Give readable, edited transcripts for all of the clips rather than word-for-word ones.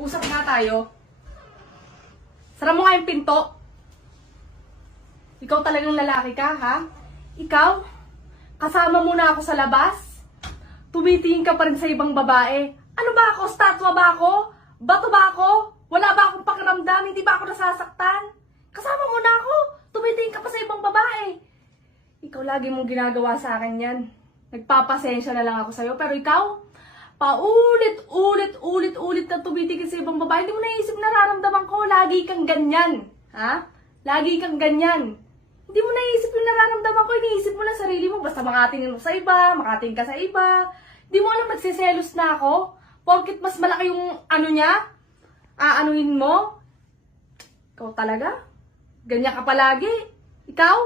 Usap nga tayo. Sara mo nga yung pinto. Ikaw talagang lalaki ka, ha? Ikaw? Kasama mo na ako sa labas? Tumitingin ka pa rin sa ibang babae. Ano ba ako? Statwa ba ako? Bato ba ako? Wala ba akong pakiramdam? Hindi ba ako nasasaktan? Kasama mo na ako. Tumitingin ka pa sa ibang babae. Ikaw lagi mong ginagawa sa akin yan. Nagpapasensya na lang ako sa'yo. Pero ikaw, paulit-ulit na tumitingin sa ibang babae. Hindi mo naisip nararamdaman ko. Lagi kang ganyan. Ha? Lagi kang ganyan. Hindi mo naisip yung nararamdaman ko. Iniisip mo lang sarili mo. Basta makatingin mo sa iba. Makatingin ka sa iba. Hindi mo alam nagsiselos na ako. Porkit mas malaki yung ano niya. Aanuhin mo. Ikaw talaga? Ganyan ka palagi. Ikaw?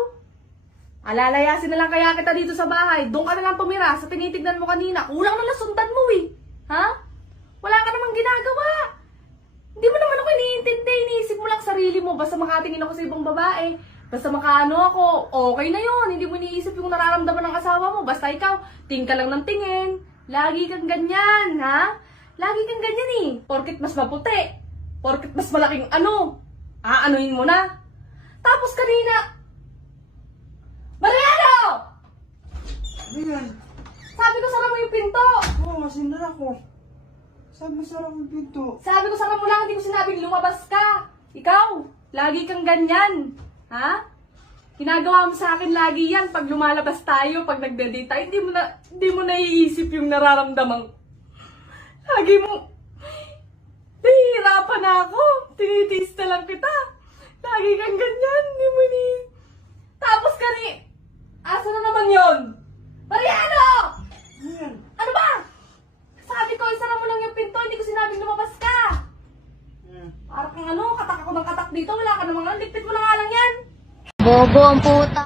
Alalayasin na lang kaya kita dito sa bahay. Doon ka na lang tumira sa tinitignan mo kanina. Kulang na lang sundan mo eh. Ha? Wala ka namang ginagawa. Hindi mo naman ako iniintindi. Iniisip mo lang sarili mo. Basta makatingin ako sa ibang babae. Basta makaano ako. Okay na yon. Hindi mo iniisip yung nararamdaman ng asawa mo. Basta ikaw, tingin ka lang ng tingin. Lagi kang ganyan, ha? Lagi kang ganyan eh. Porkit mas maputi. Porkit mas malaking ano. Aanuhin mo na. Tapos kanina, Mariano! Ano yan? Sabi ko sara mo yung pinto. Oo, sinara ko. Sabi mo sarap yung pinto. Sabi ko sara mo lang, hindi ko sinabing lumabas ka. Ikaw, lagi kang ganyan. Ha? Ginagawa mo sa akin lagi yan pag lumalabas tayo, pag nagde-date tayo, hindi mo naiisip yung nararamdaman. Lagi mo, nahihirapan na ako. Tinitiis na lang kita. Lagi kang ganyan, hindi mo ni... Tapos asa na naman yon? Mariano! Ano yan? Ano ba? Sabi ko, isara mo lang yung pinto, hindi ko sinabing lumabas ka. Parang katak ako ng katak dito, wala ka namang ligpit mo na nga lang yan. Bobo ang puta.